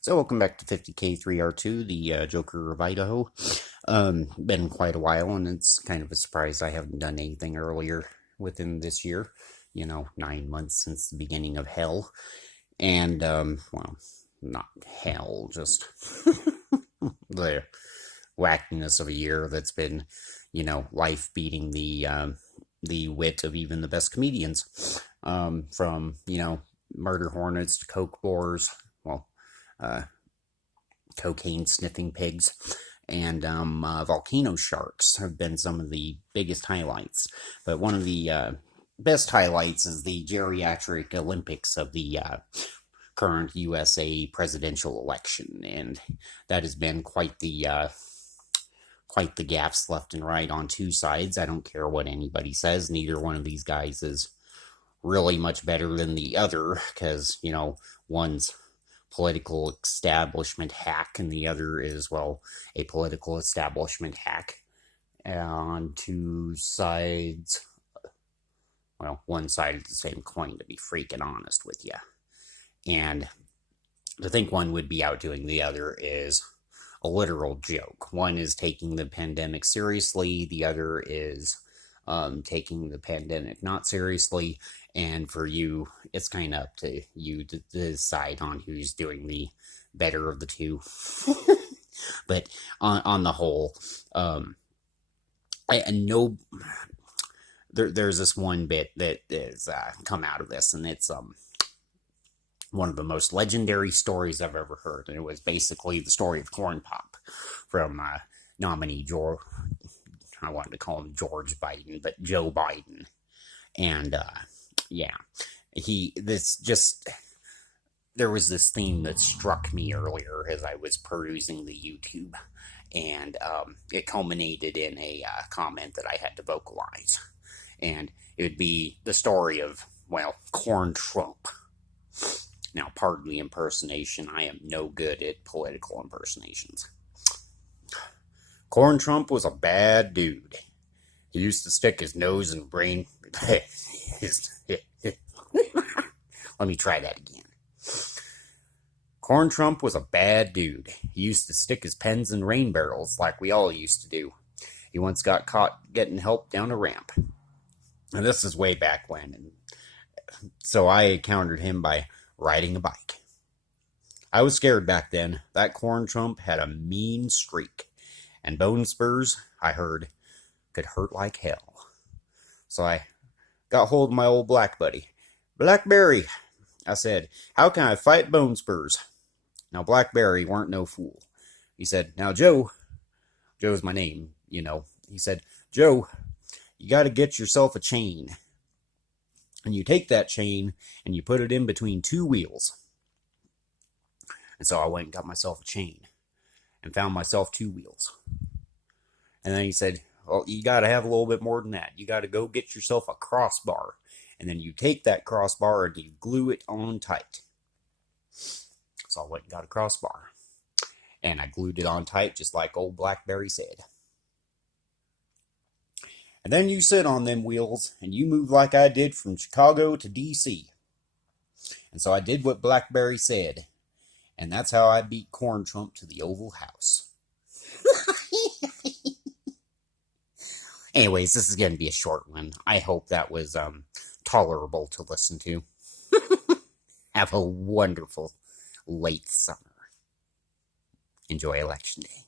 So welcome back to 50K3R2, the Joker of Idaho. Been quite a while, and it's kind of a surprise I haven't done anything earlier within this year. 9 months since the beginning of hell. And, well, not hell, just the wackiness of a year that's been, life beating the wit of even the best comedians. From, murder hornets to coke boars, well, uh, cocaine sniffing pigs, and volcano sharks have been some of the biggest highlights. But one of the best highlights is the geriatric Olympics of the current USA presidential election, and that has been quite the gaffes left and right on two sides. I don't care what anybody says. Neither one of these guys is really much better than the other, because, one's political establishment hack and the other is, well, a political establishment hack. On two sides, well, one side of the same coin, to be freaking honest with you. And to think one would be outdoing the other is a literal joke. One is taking the pandemic seriously, the other is taking the pandemic not seriously, and for you, it's kind of up to you to decide on who's doing the better of the two. But on the whole, I know there's this one bit that has come out of this, and it's one of the most legendary stories I've ever heard, and it was basically the story of Corn Pop from nominee George. I wanted to call him George Biden, but Joe Biden. And, yeah, there was this theme that struck me earlier as I was perusing the YouTube, and it culminated in a comment that I had to vocalize. And it would be the story of, well, Corn Trump. Now, pardon the impersonation, I am no good at political impersonations. Corn Trump was a bad dude. He used to stick his nose in brain... Let me try that again. Corn Trump was a bad dude. He used to stick his pens in rain barrels like we all used to do. He once got caught getting help down a ramp. And this is way back when. And so I countered him by riding a bike. I was scared back then. That Corn Trump had a mean streak. And bone spurs, I heard, could hurt like hell. So I got hold of my old black buddy. Blackberry, I said, how can I fight bone spurs? Now, Blackberry weren't no fool. He said, now, Joe's my name, He said, Joe, you got to get yourself a chain. And you take that chain and you put it in between two wheels. And so I went and got myself a chain and found myself two wheels. And then he said, well, you got to have a little bit more than that. You got to go get yourself a crossbar. And then you take that crossbar and you glue it on tight. So I went and got a crossbar. And I glued it on tight just like old Blackberry said. And then you sit on them wheels and you move like I did from Chicago to D.C. And so I did what Blackberry said. And that's how I beat Corn Trump to the Oval House. Anyways, this is going to be a short one. I hope that was tolerable to listen to. Have a wonderful late summer. Enjoy Election Day.